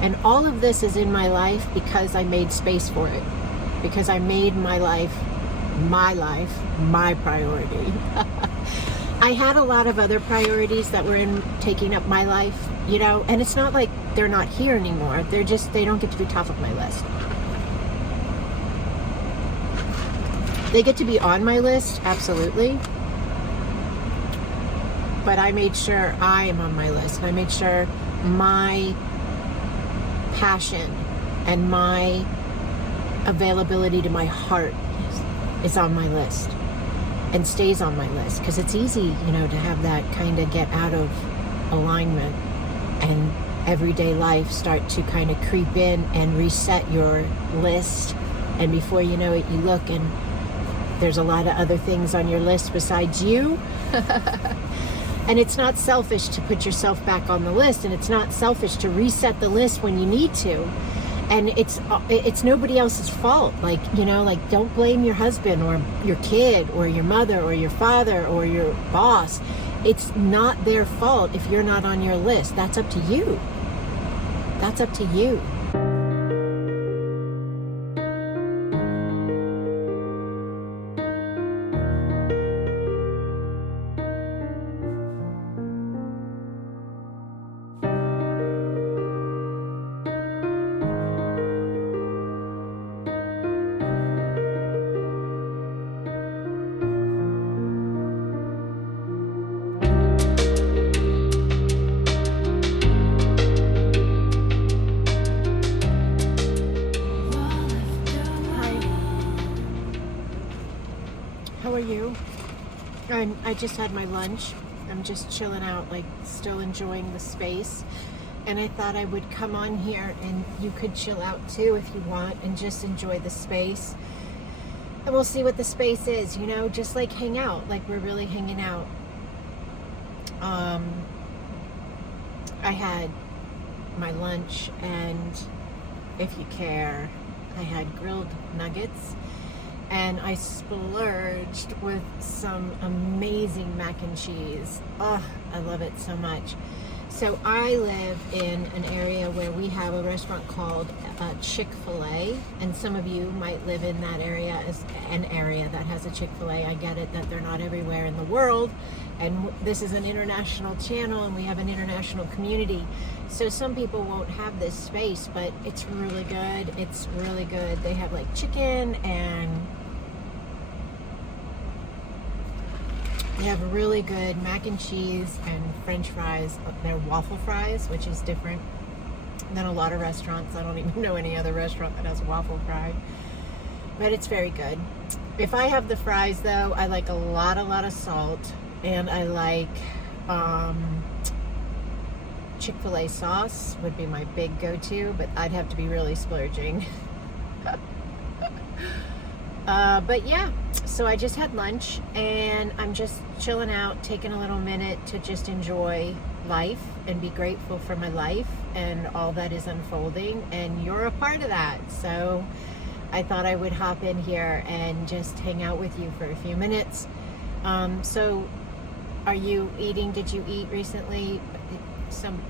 And all of this is in my life because I made space for it. Because I made my life my priority. I had a lot of other priorities that were taking up my life, you know, and it's not like they're not here anymore. They don't get to be top of my list. They get to be on my list, absolutely. But I made sure I am on my list. And I made sure my passion and my availability to my heart is on my list and stays on my list, because it's easy, you know, to have that kind of get out of alignment and everyday life start to kind of creep in and reset your list, and before you know it, you look and there's a lot of other things on your list besides you. And it's not selfish to put yourself back on the list, and it's not selfish to reset the list when you need to. And it's nobody else's fault. Like, you know, like, don't blame your husband or your kid or your mother or your father or your boss. It's not their fault if you're not on your list. That's up to you. That's up to you. How are you? I just had my lunch. I'm just chilling out, like, still enjoying the space. And I thought I would come on here and you could chill out too if you want and just enjoy the space. And we'll see what the space is, you know, just like hang out, like we're really hanging out. I had my lunch, and if you care, I had grilled nuggets. And I splurged with some amazing mac and cheese. Oh, I love it so much. So I live in an area where we have a restaurant called ChickfilA. And some of you might live in that area, as an area that has a Chick-fil-A. I get it that they're not everywhere in the world. And this is an international channel, and we have an international community. So some people won't have this space, but it's really good. It's really good. They have like chicken, and they have really good mac and cheese and French fries. They're waffle fries, which is different than a lot of restaurants. I don't even know any other restaurant that has a waffle fry, but it's very good. If I have the fries though, I like a lot of salt, and I like Chick-fil-A sauce would be my big go-to, but I'd have to be really splurging. But yeah, so I just had lunch, and I'm just chilling out, taking a little minute to just enjoy life and be grateful for my life and all that is unfolding, and you're a part of that. So I thought I would hop in here and just hang out with you for a few minutes. So are you eating? Did you eat recently?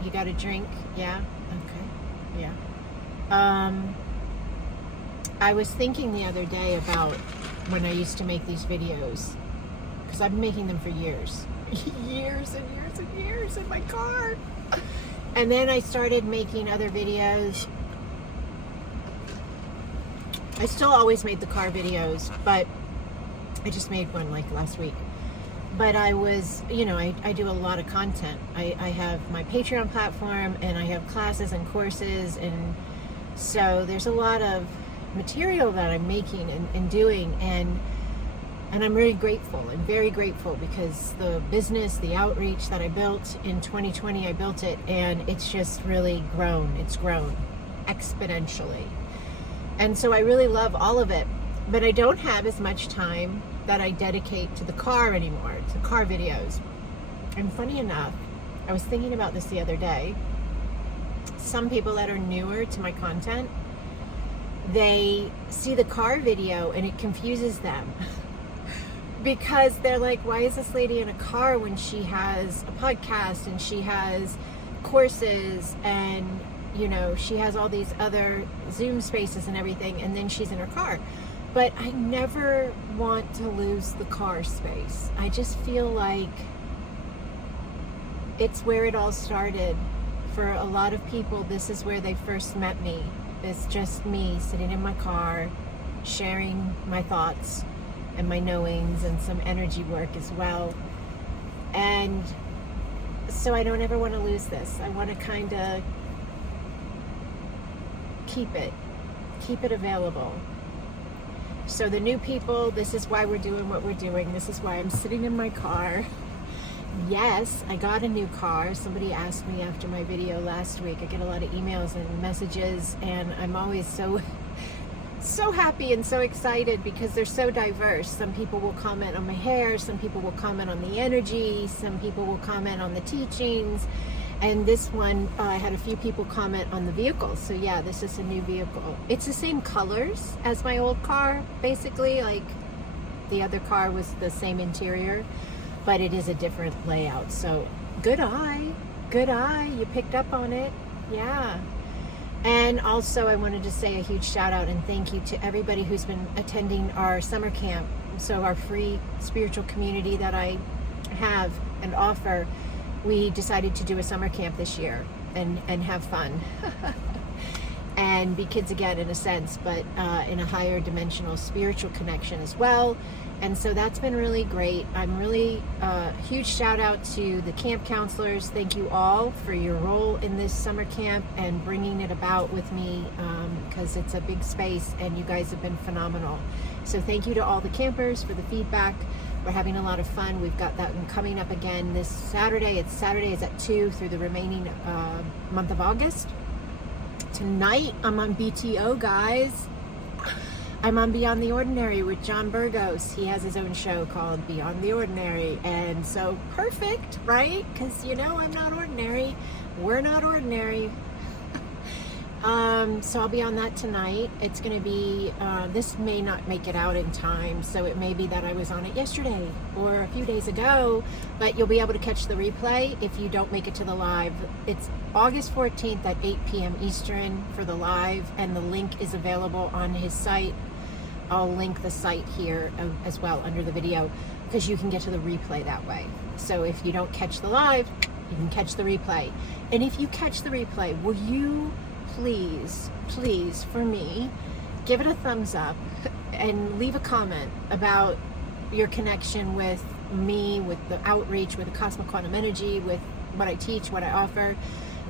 You got a drink? Yeah? Okay. Yeah. I was thinking the other day about when I used to make these videos, because I've been making them for years. Years and years and years in my car. And then I started making other videos. I still always made the car videos, but I just made one like last week. But I was, you know, I do a lot of content. I have my Patreon platform, and I have classes and courses, and so there's a lot of material that I'm making and doing, and I'm really grateful and very grateful, because the business, the outreach that I built in 2020, I built it, and it's just really grown. It's grown exponentially. And so I really love all of it, but I don't have as much time that I dedicate to the car anymore, to car videos. And funny enough, I was thinking about this the other day. Some people that are newer to my content, they see the car video and it confuses them because they're like, why is this lady in a car when she has a podcast and she has courses and you know, she has all these other Zoom spaces and everything, and then she's in her car. But I never want to lose the car space. I just feel like it's where it all started. For a lot of people, this is where they first met me. It's just me sitting in my car, sharing my thoughts and my knowings and some energy work as well. And so I don't ever want to lose this. I want to kind of keep it available. So the new people, this is why we're doing what we're doing. This is why I'm sitting in my car. Yes, I got a new car. Somebody asked me after my video last week. I get a lot of emails and messages, and I'm always so happy and so excited because they're so diverse. Some people will comment on my hair, some people will comment on the energy, some people will comment on the teachings, and this one, I had a few people comment on the vehicle. So yeah, this is a new vehicle. It's the same colors as my old car, basically. Like, the other car was the same interior, but it is a different layout. So good eye, you picked up on it. Yeah. And also I wanted to say a huge shout out and thank you to everybody who's been attending our summer camp. So our free spiritual community that I have and offer, we decided to do a summer camp this year and have fun and be kids again, in a sense, but in a higher dimensional spiritual connection as well. And so that's been really great. I'm really huge shout out to the camp counselors. Thank you all for your role in this summer camp and bringing it about with me, because it's a big space and you guys have been phenomenal. So thank you to all the campers for the feedback. We're having a lot of fun. We've got that one coming up again this Saturday. Saturday is at 2 through the remaining month of August. Tonight I'm on BTO, guys. I'm on Beyond the Ordinary with John Burgos. He has his own show called Beyond the Ordinary. And so perfect, right? Because, you know, I'm not ordinary. We're not ordinary. So I'll be on that tonight. It's going to be, this may not make it out in time. So it may be that I was on it yesterday or a few days ago. But you'll be able to catch the replay if you don't make it to the live. It's August 14th at 8 p.m. Eastern for the live. And the link is available on his site. I'll link the site here as well under the video, because you can get to the replay that way. So if you don't catch the live, you can catch the replay. And if you catch the replay, will you please, for me, give it a thumbs up and leave a comment about your connection with me, with the outreach, with the Acasma Quantum Energy, with what I teach, what I offer.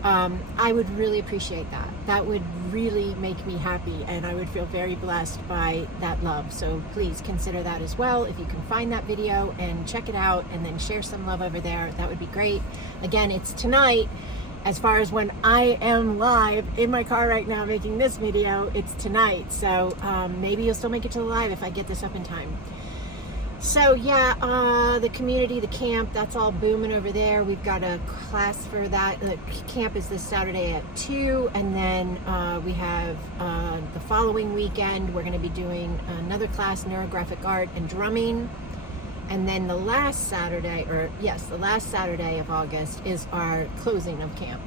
I would really appreciate that. That would really make me happy, and I would feel very blessed by that love. So please consider that as well. If you can find that video and check it out and then share some love over there, that would be great. Again, it's tonight. As far as when I am live in my car right now making this video, it's tonight. So maybe you'll still make it to the live if I get this up in time. So yeah, the community, the camp, that's all booming over there. We've got a class for that. The camp is this Saturday at 2, and then we have the following weekend, we're going to be doing another class, neurographic art and drumming. And then the last Saturday of August is our closing of camp.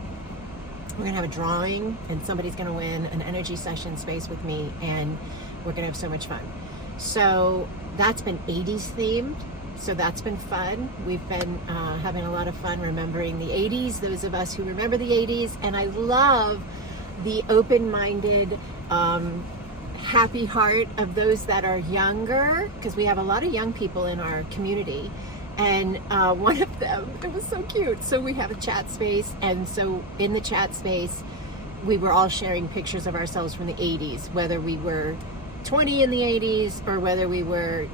We're going to have a drawing, and somebody's going to win an energy session space with me, and we're going to have so much fun. So that's been 80s themed, so that's been fun. We've been having a lot of fun remembering the 80s, those of us who remember the 80s, and I love the open-minded, happy heart of those that are younger, because we have a lot of young people in our community. And one of them, it was so cute. So we have a chat space, and so in the chat space, we were all sharing pictures of ourselves from the 80s, whether we were 20 in the 80s or whether we were,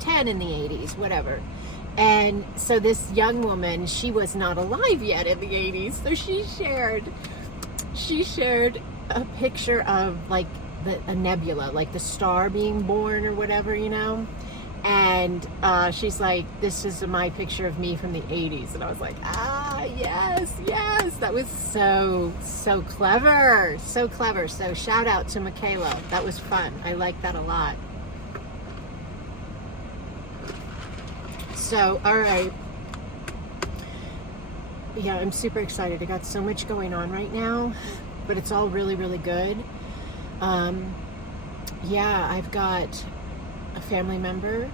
10 in the 80s, whatever. And so this young woman, she was not alive yet in the 80s, so she shared a picture of like a nebula, like the star being born or whatever, and she's like, this is my picture of me from the 80s. And I was like, yes, that was so clever, so shout out to Michaela. That was fun. I like that a lot. So all right, yeah, I'm super excited. I got so much going on right now. but it's all really, really good. Yeah, I've got a family member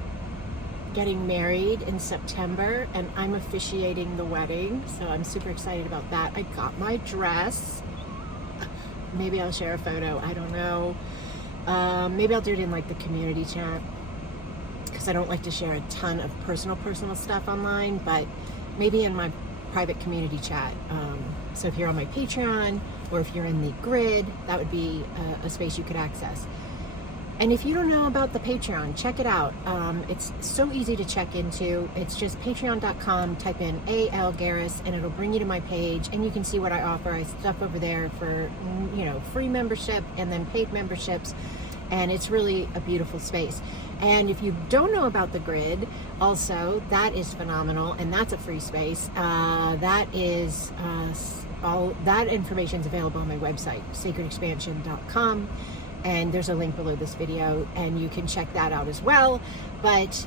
getting married in September, and I'm officiating the wedding, so I'm super excited about that. I got my dress. Maybe I'll share a photo, I don't know. Maybe I'll do it in like the community chat, because I don't like to share a ton of personal stuff online, but maybe in my private community chat. So if you're on my Patreon, or if you're in the grid, that would be a space you could access. And if you don't know about the Patreon, check it out. It's so easy to check into. It's just patreon.com, type in A.L. Garris, and it'll bring you to my page, and you can see what I offer. I stuff over there for, free membership and then paid memberships, and it's really a beautiful space. And if you don't know about the grid, also, that is phenomenal, and that's a free space. That is all that information is available on my website, sacredexpansion.com. And there's a link below this video, and you can check that out as well. But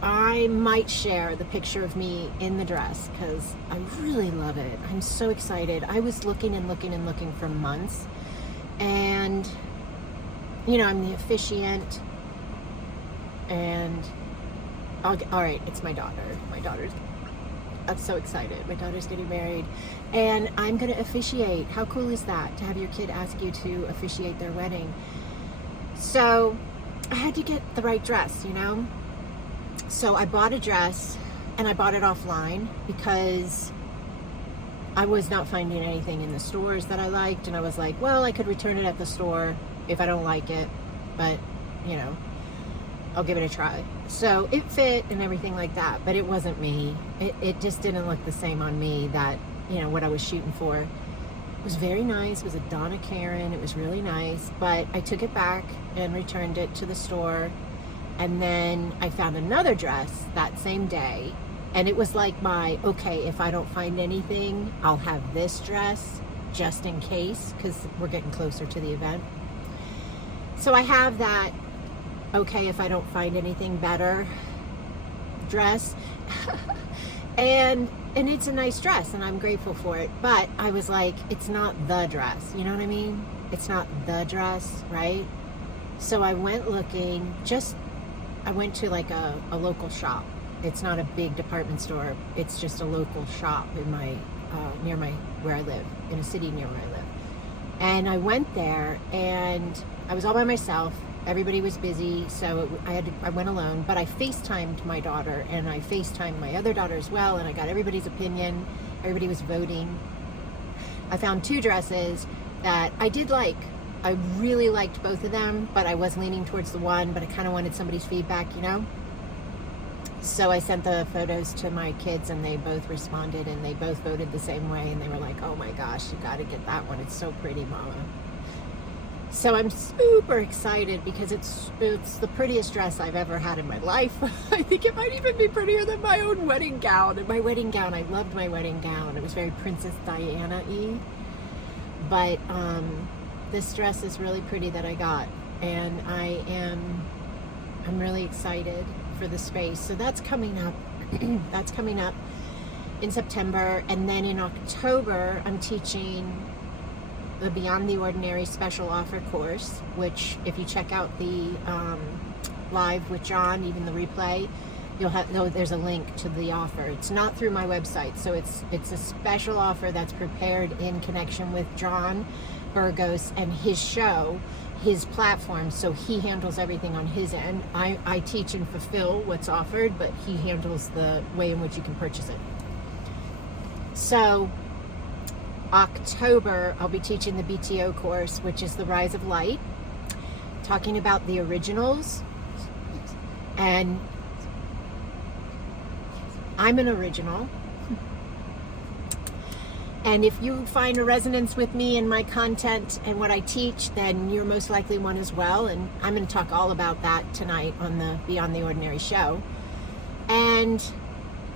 I might share the picture of me in the dress, because I really love it. I'm so excited. I was looking for months. And, I'm the officiant. And, all right, it's my daughter. I'm so excited. My daughter's getting married, and I'm going to officiate. How cool is that, to have your kid ask you to officiate their wedding? So I had to get the right dress, So I bought a dress, and I bought it offline because I was not finding anything in the stores that I liked, and I was like, well, I could return it at the store if I don't like it, but, I'll give it a try. So it fit and everything like that, but it wasn't me. It just didn't look the same on me that, what I was shooting for. It was very nice. It was a Donna Karan. It was really nice, but I took it back and returned it to the store. And then I found another dress that same day, and it was like okay, if I don't find anything, I'll have this dress just in case, because we're getting closer to the event. So I have that okay if I don't find anything better dress. and it's a nice dress, and I'm grateful for it, but I was like, it's not the dress, you know what I mean? It's not the dress, right? So I went looking, I went to like a local shop. It's not a big department store, it's just a local shop in my near where I live, in a city near where I live. And I went there, and I was all by myself. Everybody was busy, so I went alone, but I FaceTimed my daughter, and I FaceTimed my other daughter as well, and I got everybody's opinion. Everybody was voting. I found two dresses that I did like. I really liked both of them, but I was leaning towards the one, but I kind of wanted somebody's feedback, So I sent the photos to my kids, and they both responded, and they both voted the same way, and they were like, oh my gosh, you got to get that one. It's so pretty, Mama. So I'm super excited, because it's the prettiest dress I've ever had in my life. I think it might even be prettier than my own wedding gown. And my wedding gown, I loved my wedding gown. It was very Princess Diana-y. But this dress is really pretty that I got, and I'm really excited for the space. So that's coming up. That's coming up in September, and then in October I'm teaching the Beyond the Ordinary special offer course, which if you check out the live with John, even the replay, there's a link to the offer. It's not through my website, so it's a special offer that's prepared in connection with John Burgos and his show, his platform, so he handles everything on his end. I teach and fulfill what's offered, but he handles the way in which you can purchase it. So October, I'll be teaching the BTO course, which is the Rise of Light, talking about the originals. And I'm an original. And if you find a resonance with me and my content and what I teach, then you're most likely one as well. And I'm going to talk all about that tonight on the Beyond the Ordinary show. And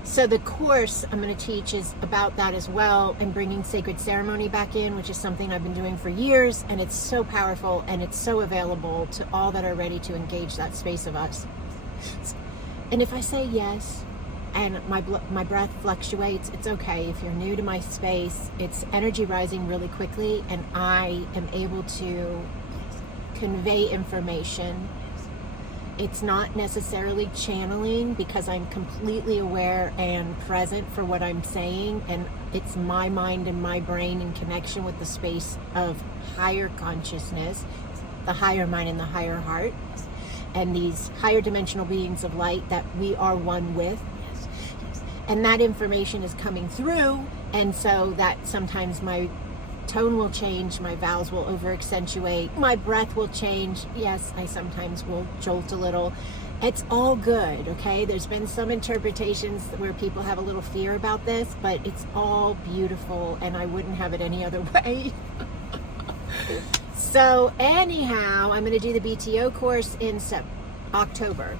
so the course I'm going to teach is about that as well, and bringing sacred ceremony back in, which is something I've been doing for years, and it's so powerful, and it's so available to all that are ready to engage that space of us. And if I say yes, and my breath fluctuates. It's okay. If you're new to my space, it's energy rising really quickly, and I am able to convey information. It's not necessarily channeling, because I'm completely aware and present for what I'm saying, and it's my mind and my brain in connection with the space of higher consciousness, the higher mind and the higher heart, and these higher dimensional beings of light that we are one with. And that information is coming through, and so that sometimes my tone will change, my vowels will over accentuate, my breath will change. Yes, I sometimes will jolt a little. It's all good, okay? There's been some interpretations where people have a little fear about this, but it's all beautiful, and I wouldn't have it any other way. So anyhow, I'm going to do the BTO course in October.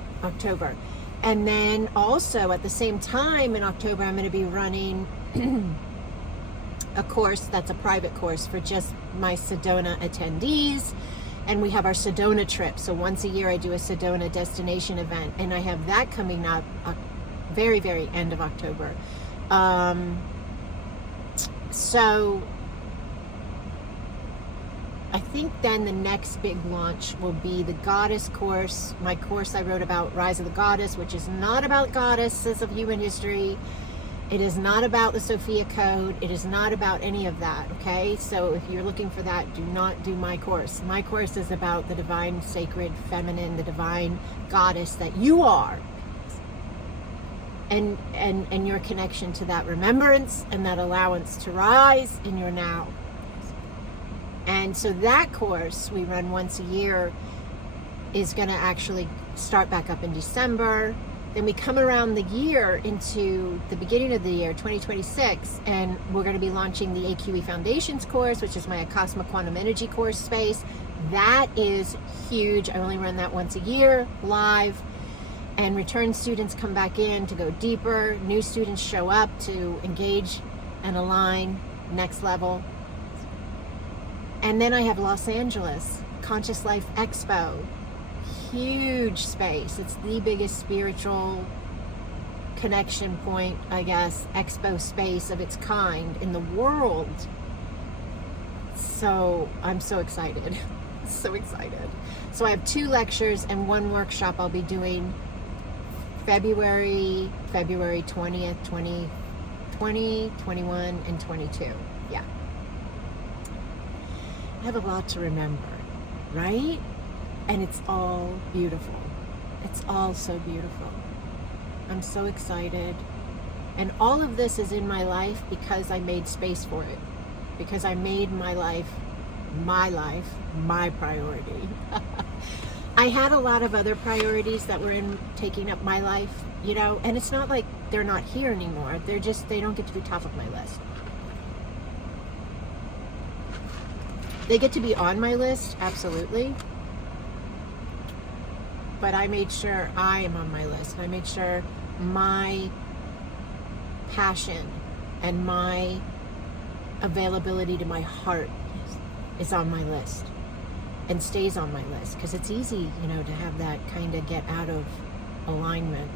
And then also at the same time in October, I'm going to be running a course that's a private course for just my Sedona attendees. And we have our Sedona trip. So once a year I do a Sedona destination event, and I have that coming up very, very end of October. So I think then the next big launch will be the Goddess course, my course I wrote about Rise of the Goddess, which is not about goddesses of human history. It is not about the Sophia Code. It is not about any of that, okay? So if you're looking for that, do not do my course. My course is about the divine, sacred, feminine, the divine goddess that you are. And your connection to that remembrance and that allowance to rise in your now. And so that course we run once a year is going to actually start back up in December. Then we come around the year into the beginning of the year, 2026, and we're going to be launching the AQE Foundations course, which is my Acasma Quantum Energy course space. That is huge. I only run that once a year, live, and return students come back in to go deeper. New students show up to engage and align next level. And then I have Los Angeles, Conscious Life Expo. Huge space. It's the biggest spiritual connection point, I guess, expo space of its kind in the world. So I'm so excited. So excited. So I have 2 lectures and 1 workshop I'll be doing February 20th, 2020, 21, and 22. Yeah. I have a lot to remember, right? And it's all beautiful. It's all so beautiful. I'm so excited. And all of this is in my life because I made space for it. Because I made my life, my priority. I had a lot of other priorities that were taking up my life, you know, and it's not like they're not here anymore. They don't get to be top of my list. They get to be on my list, absolutely. But I made sure I am on my list. I made sure my passion and my availability to my heart is on my list and stays on my list, because it's easy, you know, to have that kind of get out of alignment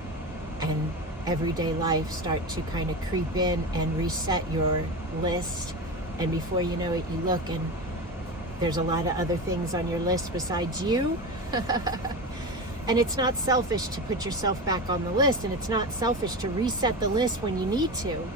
and everyday life start to kind of creep in and reset your list. And before you know it, you look and there's a lot of other things on your list besides you. And it's not selfish to put yourself back on the list, and it's not selfish to reset the list when you need to.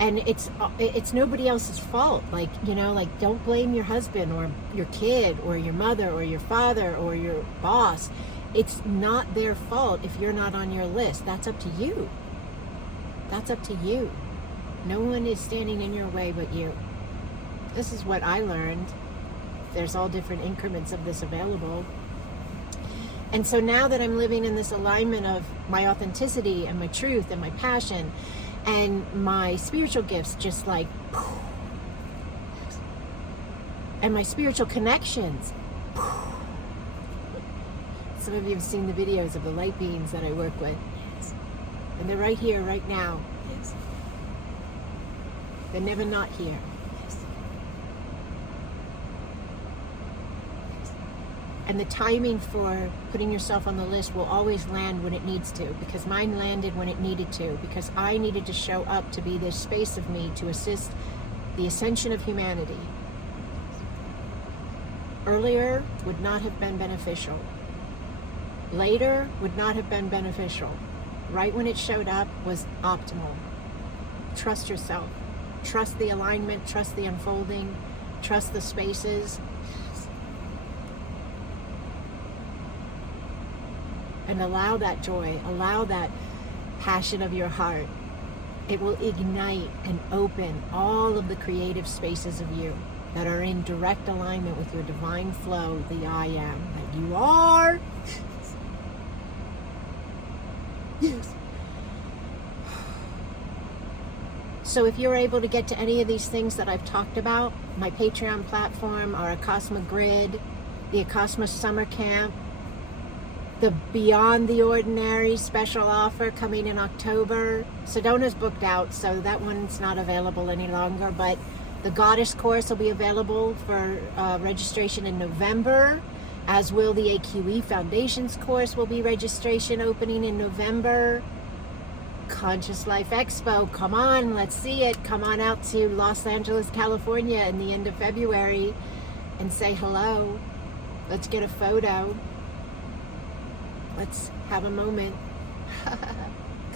And it's nobody else's fault. Like, you know, like, don't blame your husband or your kid or your mother or your father or your boss. It's not their fault if you're not on your list. That's up to you. That's up to you. No one is standing in your way but you. This is what I learned. There's all different increments of this available. And so now that I'm living in this alignment of my authenticity and my truth and my passion and my spiritual gifts, just like, and my spiritual connections. Some of you have seen the videos of the light beings that I work with. And they're right here, right now. They're never not here. And the timing for putting yourself on the list will always land when it needs to, because mine landed when it needed to, because I needed to show up to be this space of me to assist the ascension of humanity. Earlier would not have been beneficial. Later would not have been beneficial. Right when it showed up was optimal. Trust yourself. Trust the alignment. Trust the unfolding. Trust the spaces. And allow that joy. Allow that passion of your heart. It will ignite and open all of the creative spaces of you that are in direct alignment with your divine flow, the I am that you are. Yes. So if you're able to get to any of these things that I've talked about, my Patreon platform, our Acasma grid, the Acasma summer camp, the Beyond the Ordinary special offer coming in October. Sedona's booked out, so that one's not available any longer, but the Goddess course will be available for registration in November, as will the AQE Foundations course will be registration opening in November. Conscious Life Expo, come on, let's see it. Come on out to Los Angeles, California in the end of February and say hello. Let's get a photo. Let's have a moment.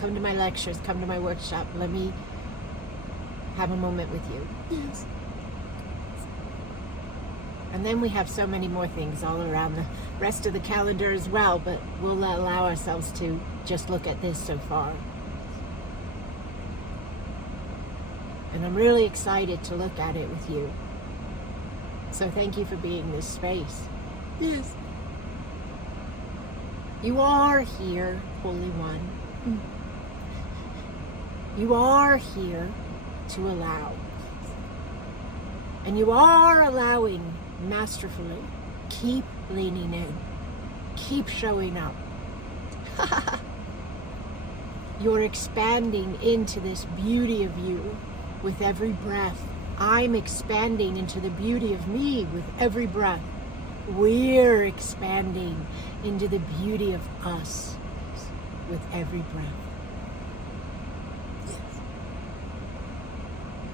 Come to my lectures, come to my workshop. Let me have a moment with you. Yes. And then we have so many more things all around the rest of the calendar as well, but we'll allow ourselves to just look at this so far. And I'm really excited to look at it with you. So thank you for being this space. Yes. You are here, Holy One. You are here to allow. And you are allowing masterfully. Keep leaning in. Keep showing up. You're expanding into this beauty of you with every breath. I'm expanding into the beauty of me with every breath. We're expanding into the beauty of us with every breath. Yes.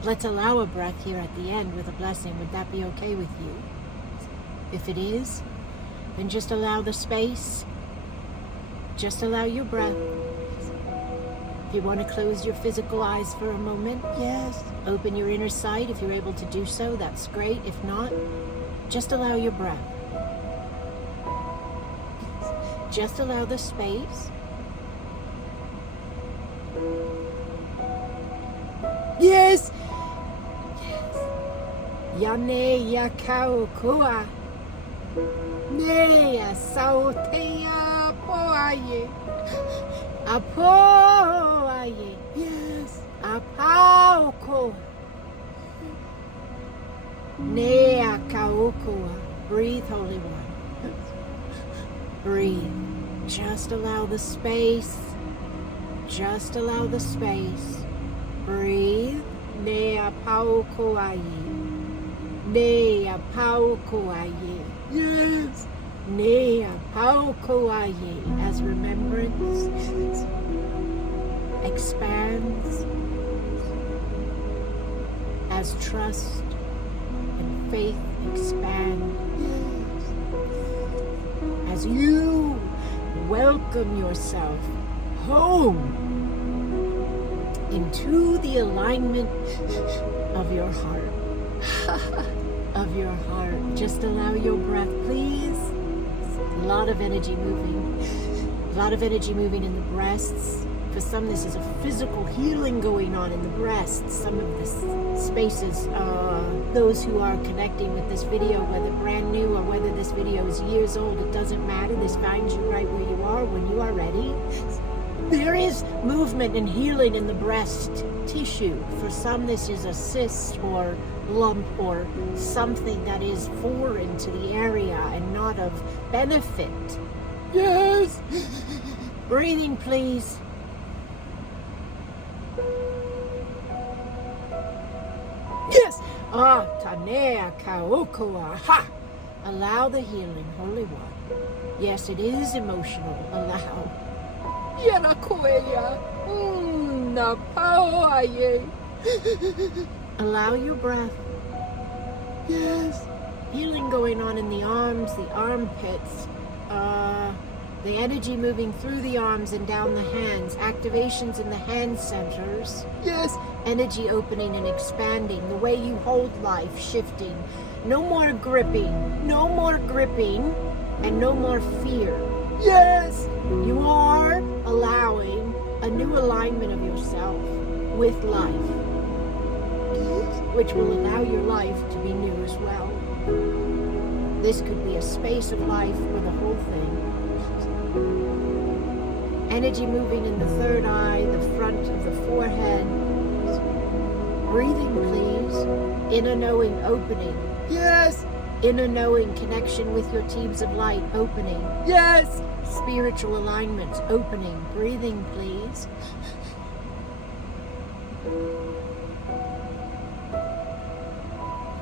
Let's allow a breath here at the end with a blessing. Would that be okay with you? If it is, then just allow the space. Just allow your breath. If you want to close your physical eyes for a moment, yes. Open your inner sight if you're able to do so. That's great. If not, just allow your breath. Just allow the space. Yes. Yes. Yane yakao kua. Ne sauteya poaye. Apoaye. Yes. Apauko. Ne akaokua. Breathe, Holy One. Breathe. Just allow the space. Just allow the space. Breathe. Nea pau koaye. Nea pau koaye. Yes. Nea pau koaye. As remembrance expands, as trust and faith expand, as you welcome yourself home into the alignment of your heart. Of your heart. Just allow your breath, please. A lot of energy moving. A lot of energy moving in the breasts. For some, this is a physical healing going on in the breasts. Some of the spaces, those who are connecting with this video, whether brand new or whether this video is years old, it doesn't matter. This finds you right where you are when you are ready. There is movement and healing in the breast tissue. For some, this is a cyst or lump or something that is foreign to the area and not of benefit. Yes. Breathing, please. Yes. Ah, tanea kaokoa. Ha. Allow the healing, Holy One. Yes, it is emotional. Allow. Allow your breath. Yes. Healing going on in the arms, the armpits, the energy moving through the arms and down the hands, activations in the hand centers. Yes. Energy opening and expanding, the way you hold life shifting. No more gripping, and no more fear. Yes. You are allowing a new alignment of yourself with life, which will allow your life to be new as well. This could be a space of life for the whole thing. Energy moving in the third eye, the front of the forehead. Breathing, please. Inner knowing opening. Yes. Inner knowing connection with your teams of light opening. Yes. Spiritual alignments opening. Breathing, please.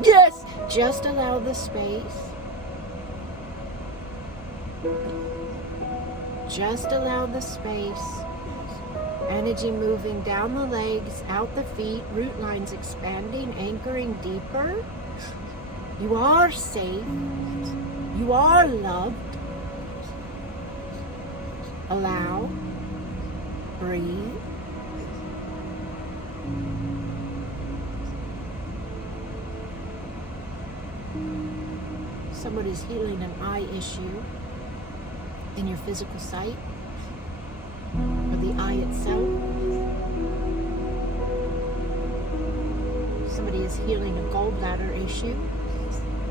Yes. Just allow the space. Just allow the space. Energy moving down the legs, out the feet, root lines expanding, anchoring deeper. You are safe. You are loved. Allow. Breathe. Somebody's healing an eye issue in your physical sight, or the eye itself. Somebody is healing a gallbladder issue,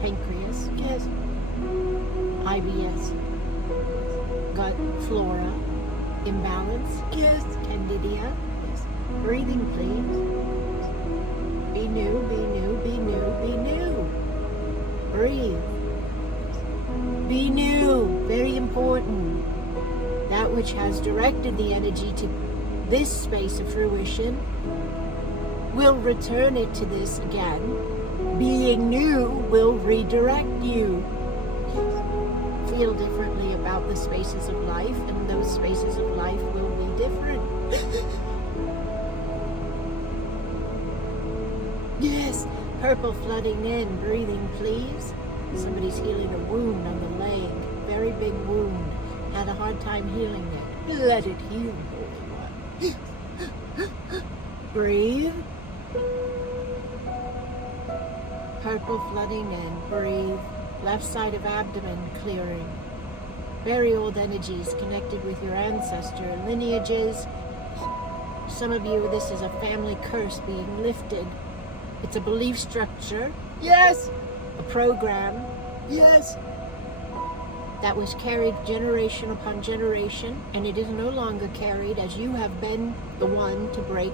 pancreas, Yes. IBS, gut flora, imbalance, Yes. candida. Breathing, please. Be new, be new, be new, be new. Breathe. Be new, very important. That which has directed the energy to this space of fruition will return it to this again. Being new will redirect you. Feel differently about the spaces of life, and those spaces of life will be different. Yes. Purple flooding in, breathing, please. Somebody's healing a wound on the leg, very big wound. Had a hard time healing it. Let it heal, Holy One. Breathe. Purple flooding in, breathe. Left side of abdomen clearing. Very old energies connected with your ancestor lineages. Some of you, this is a family curse being lifted. It's a belief structure, Yes. a program Yes. that was carried generation upon generation, and it is no longer carried, as you have been the one to break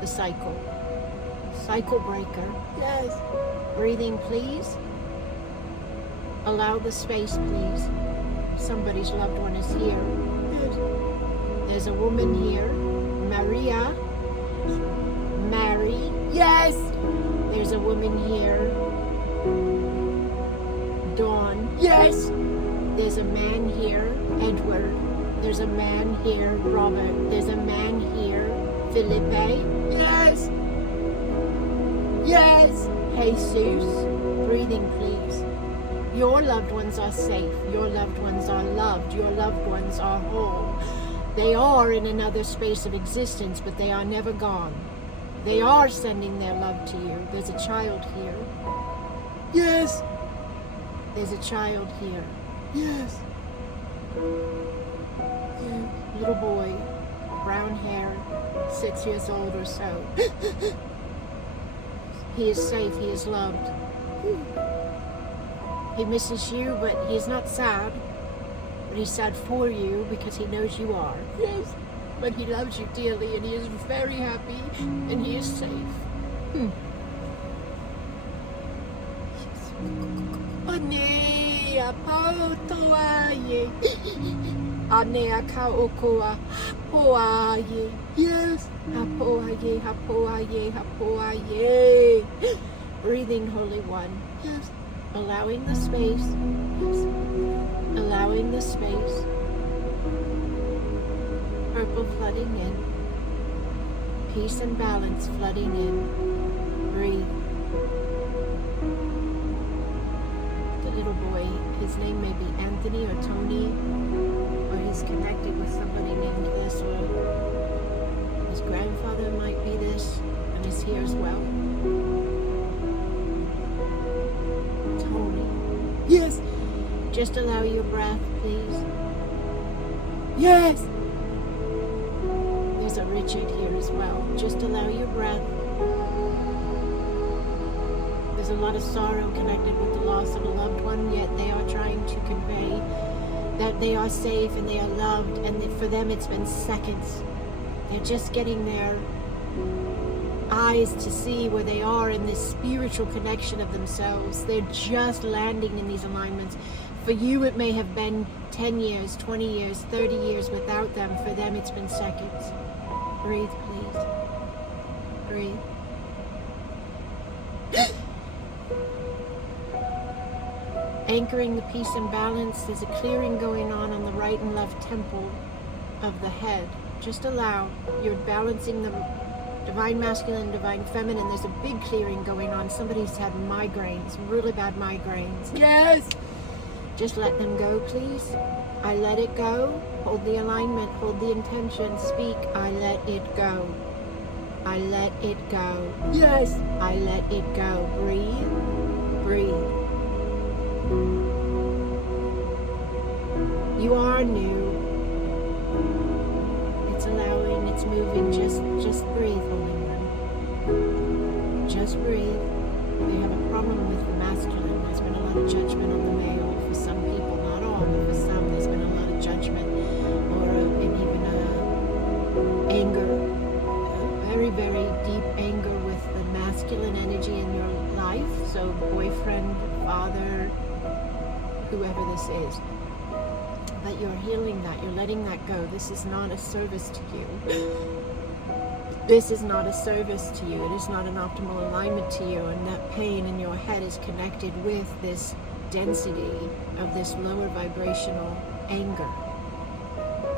the cycle. Cycle breaker. Yes. Breathing, please. Allow the space, please. Somebody's loved one is here. Yes. There's a woman here, Maria. Mary. Yes. There's a woman here, Dawn. Yes. There's a man here, Edward. There's a man here, Robert. There's a man here, Felipe. Yes. Yes. Jesus. Breathing, please. Your loved ones are safe. Your loved ones are loved. Your loved ones are whole. They are in another space of existence, but they are never gone. They are sending their love to you. There's a child here. Yes. There's a child here. Yes. Little boy, brown hair, 6 years old or so. He is safe. He is loved. He misses you, but he's not sad. But he's sad for you because he knows you are. Yes. But he loves you dearly, and he is very happy, and he is safe. Ane apautoaye. Ane akaokoa. Hapoaye. Yes. Hapoaye, hapoaye, hapoaye. Breathing, Holy One. Yes. allowing the space, yes, allowing the space, purple flooding in, peace and balance flooding in, breathe. The little boy, his name may be Anthony or Tony, or he's connected with somebody named this, or his grandfather might be this, and is here as well. Tony. Yes. Just allow your breath, please. Yes. There's a Richard here as well. Just allow your breath. There's a lot of sorrow connected with the loss of a loved one, yet they are trying to convey that they are safe and they are loved, and that for them it's been seconds. They're just getting their eyes to see where they are in this spiritual connection of themselves. They're just landing in these alignments. For you, it may have been 10 years, 20 years, 30 years without them. For them, it's been seconds. Breathe, please. Breathe. Anchoring the peace and balance. There's a clearing going on the right and left temple of the head. Just allow. You're balancing the divine masculine, divine feminine. There's a big clearing going on. Somebody's had migraines, really bad migraines. Yes. Just let them go, please. I let it go. Hold the alignment, hold the intention, speak. I let it go. I let it go. Yes. I let it go. Breathe. Breathe. You are new. It's allowing, it's moving. Just breathe, Holy One. Just breathe. They have a problem with the masculine. There's been a lot of judgment on the male for some people, not all, but for some there's been a lot of judgment, or even anger, very, very deep anger with the masculine energy in your life. So boyfriend, father, whoever this is. But you're healing that, you're letting that go. This is not a service to you. This is not a service to you. It is not an optimal alignment to you. And that pain in your head is connected with this density of this lower vibrational anger.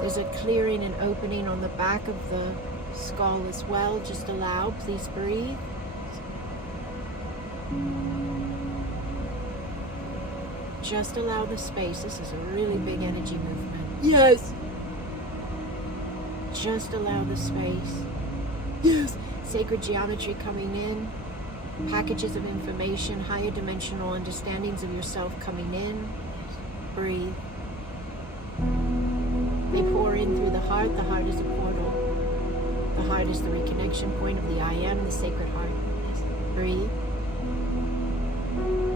There's a clearing and opening on the back of the skull as well. Just allow, please breathe. Just allow the space. This is a really big energy movement. Yes. Just allow the space. Yes. Sacred geometry coming in. Packages of information, higher dimensional understandings of yourself coming in. Breathe. They pour in through the heart. The heart is a portal. The heart is the reconnection point of the I Am, the sacred heart. Breathe.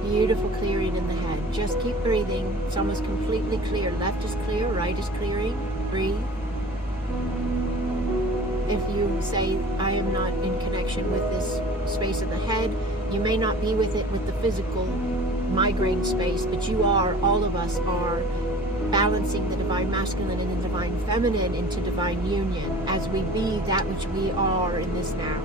Beautiful clearing in the head. Just keep breathing. It's almost completely clear. Left is clear, right is clearing. Breathe. If you say, I am not in connection with this space of the head, you may not be with it with the physical migraine space, but you are, all of us are balancing the divine masculine and the divine feminine into divine union as we be that which we are in this now.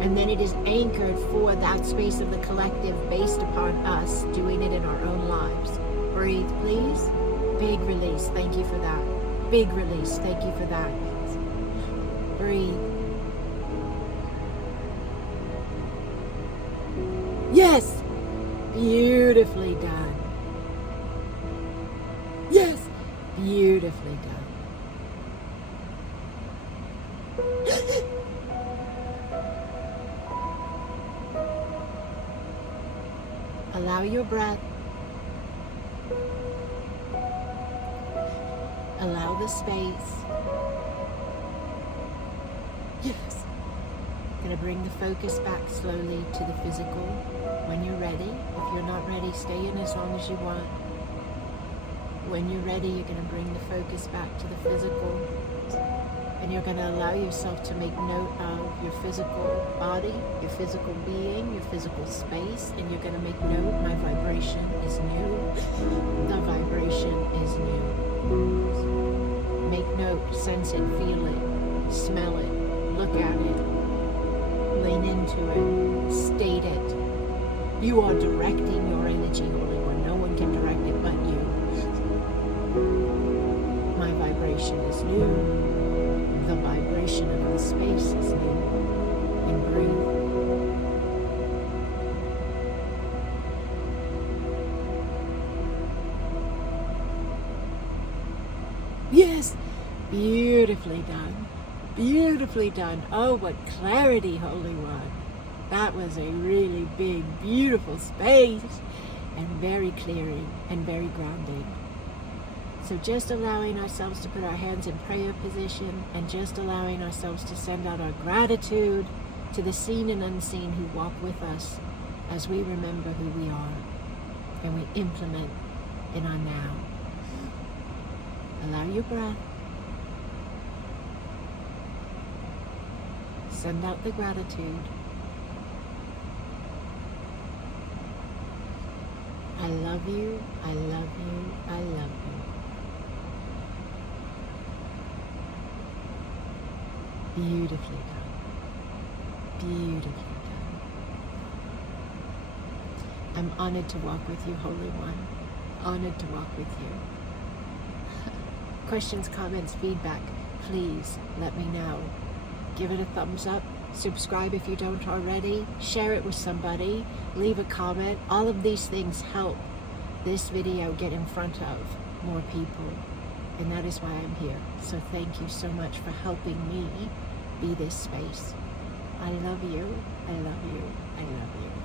And then it is anchored for that space of the collective based upon us doing it in our own lives. Breathe, please. Big release. Thank you for that. Big release. Thank you for that. Breathe. Yes. Beautifully done. Yes. Beautifully done. Allow your breath. Allow the space. Yes. Going to bring the focus back slowly to the physical when you're ready. If you're not ready, stay in as long as you want. When you're ready, you're going to bring the focus back to the physical. And you're going to allow yourself to make note of your physical body, your physical being, your physical space. And you're going to make note, my vibration is new. The vibration is new. Make note, sense it, feel it, smell it, look at it, lean into it, state it. You are directing your energy, Holy One. No one can direct it but you. My vibration is new. The vibration of the space is new. And breathe. Yes. Beautifully done. Beautifully done. Oh, what clarity, Holy One. That was a really big, beautiful space and very clearing and very grounding. So just allowing ourselves to put our hands in prayer position and just allowing ourselves to send out our gratitude to the seen and unseen who walk with us as we remember who we are and we implement in our now. Allow your breath. Send out the gratitude. I love you, I love you, I love you. Beautifully done. Beautifully done. I'm honored to walk with you, Holy One. Honored to walk with you. Questions, comments, feedback, please let me know. Give it a thumbs up. Subscribe if you don't already. Share it with somebody. Leave a comment. All of these things help this video get in front of more people. And that is why I'm here. So thank you so much for helping me be this space. I love you. I love you. I love you.